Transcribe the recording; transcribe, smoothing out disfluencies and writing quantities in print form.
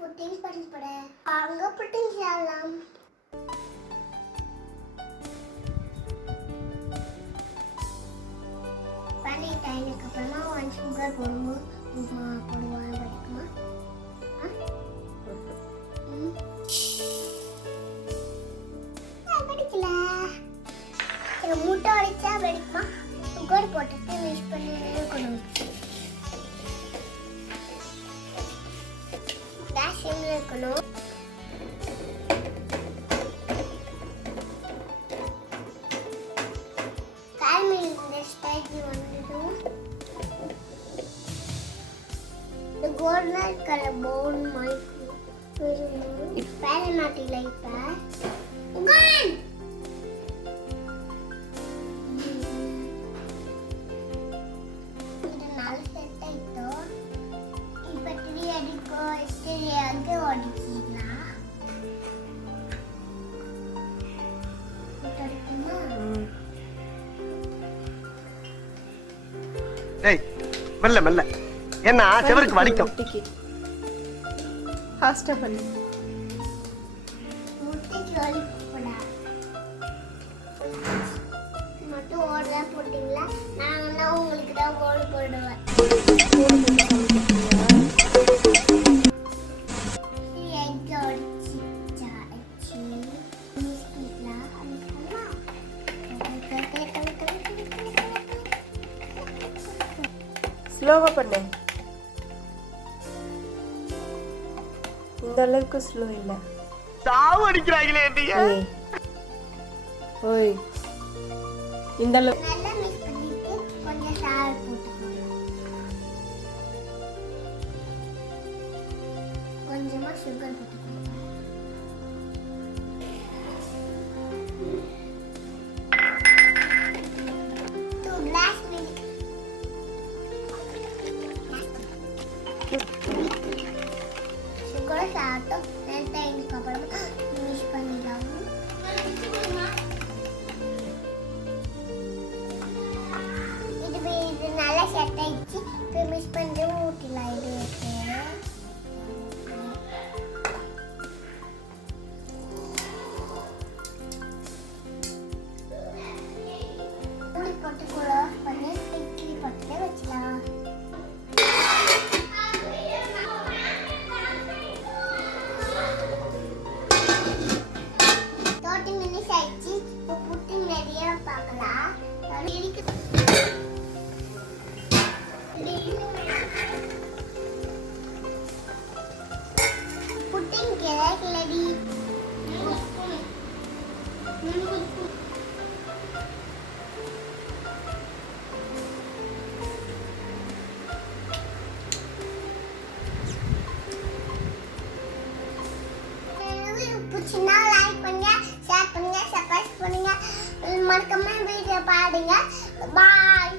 Pudding பண்ண போறேன். அங்க புட்டிங் செய்யலாம். பண்ணிட்டேன். அப்புறமா 1 சுகர் போடுவோம். போடுவாங்க படிக்குமா? படிக்கல. முட்டை அடிச்சா படிக்குமா? சுகர் போட்டுட்டு மிக்ஸ் பண்ணி கொடுங்க. கேஸ் சிம்ல இருக்கணும். காய்மில் இந்த ஸ்டைல் வந்துடும். இந்த கோல்டன் கலர் பவுல் மைக் பேரன் மாட்டில இப்ப உகான் இது நாலு செட் ஆயிட்டோ. இப்ப 3 அடிக்கோ 3 அங்க ஓடிக்கலாம். ஏய் மெல்ல மெல்ல என்ன செவருக்கு வலிக்கும். ஃபாஸ்டா பண்ணு. முட்டைக்கு வலி போடா. மட்டும் ஓடல போட்டீங்களா? நான் உங்களுக்கு தான் ஓடு போடுவேன். ஸ்லோவா பண்ணு. இந்த அளவுக்கு ஸ்லோ இல்ல. சாவு அடிக்கிறாங்களே நீங்க. ஓய் இந்த அளவுக்கு நல்லா மிக்ஸ் பண்ணிட்டு கொஞ்சம் சால்ட் போட்டுக்கணும். கொஞ்சமா சுகர் போட்டுக்கணும். 2 glass milk. சுகர் சாப்பிட்டோம். நேரத்தை இதுக்கப்புறமா மிக்ஸ் பண்ணிடலாம். இது நல்லா செட் ஆயிடுச்சு. இப்போ மிக்ஸ் பண்ணி ஊற்றிடலாம். இது போட்டு கூட பண்ணி இட்லி போட்டு வச்சலாம். Pudding ready. பிடிச்சினா லைக் பண்ணுங்க, ஷேர் பண்ணுங்க, சப்ஸ்கிரைப் பண்ணுங்க, மறக்காம வீடியோ பாருங்க. பாய்.